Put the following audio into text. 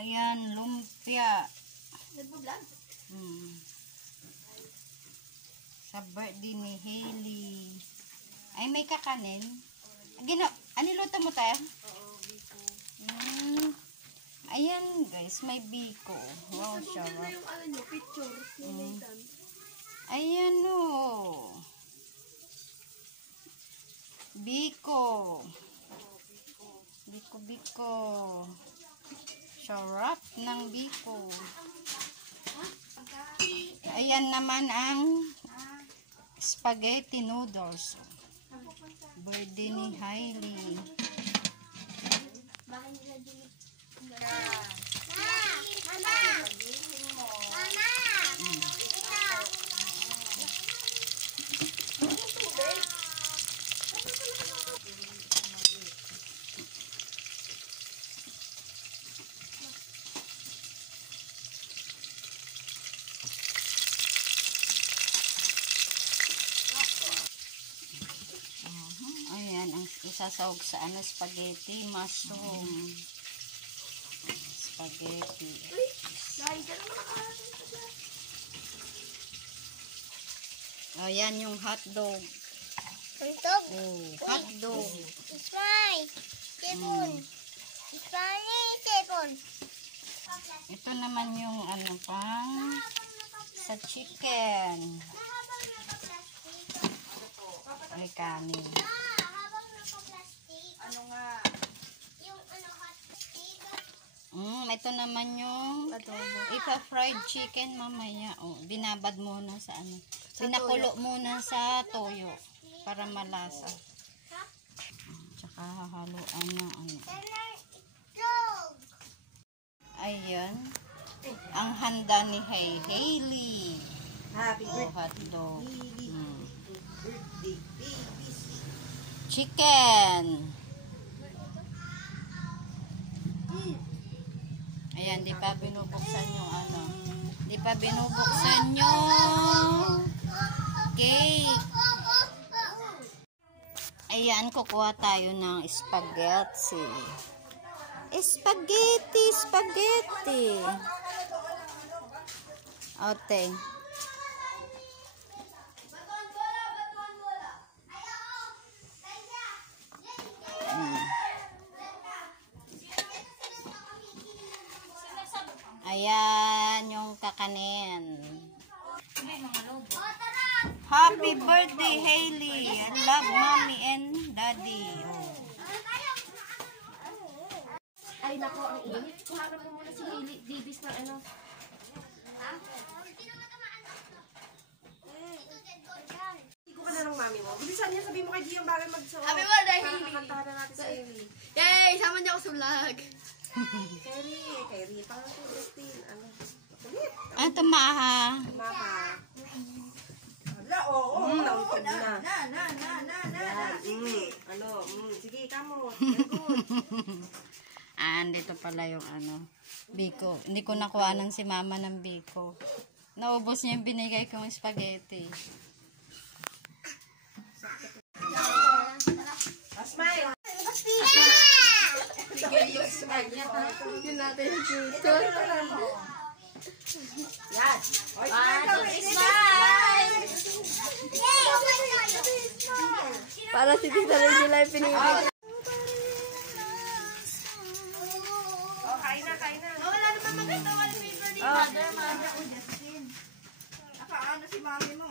Ayan, lumpia. Nagbo-vlog? Sa birthday ni Hailey. Ay, may kakanin. Aniluto mo tayo? Oo, biko. Ayan, guys, may biko. Wow, sarap. sarap. Yung ano nyo, picture. Ayan, o. Biko. Biko. Sarap ng biko. Ayan naman ang spaghetti noodles. Birthday ni Hailey. Ayan, ang isasawag sa spaghetti, mushroom. Spaghetti. Ayan yung hotdog. Hotdog? Oh, hotdog. It's my table. It's my table. Ito naman yung ano pang sa chicken. Ay, kanin. Ano nga? Yung ano hot plastic. Ito naman yung ipa-fried chicken mamaya. Oh, binabad muna sa ano. Pinakulo muna sa toyo para malasa. Tsaka hahaluan ng ano. Ayan. Ang handa ni Hailey. Happy Hotdog. birthday, Chicken. Ayan, di pa binubuksan yung ano. Di pa binubuksan yung cake. Ayan, kukuha tayo ng spaghetti. Spaghetti. Ote. Ayan yung kakanin. Happy birthday, Hailey. I love mommy and daddy. Ay, nako, ang init. Kuhanan mo muna si Hailey. Davis ng ano. Iko ka na ng mami mo. Bilisan niya, sabihin mo kay Gio bagal mag-sawa. Happy birthday, Para Hailey. kakantahan na natin sa Hailey. Yay! Sama niyo ako sa vlog. Kerry. Parang si Christine. Ano? Kulit. Ano ito, Maha? Maha. Hala, oo. Nautog na. Sige, kamo. Good. Andito pala yung ano, biko. Hindi ko nakuha ng si mama ng biko. Naubos niya yung binigay kong spaghetti. Smile. Yun natin yung future. Yan. Para si Tita rin nila yung pinili. Kain na. Wala naman maganda wallpaper ni Mother. Mother ko Justin. Nakaano si mami mo.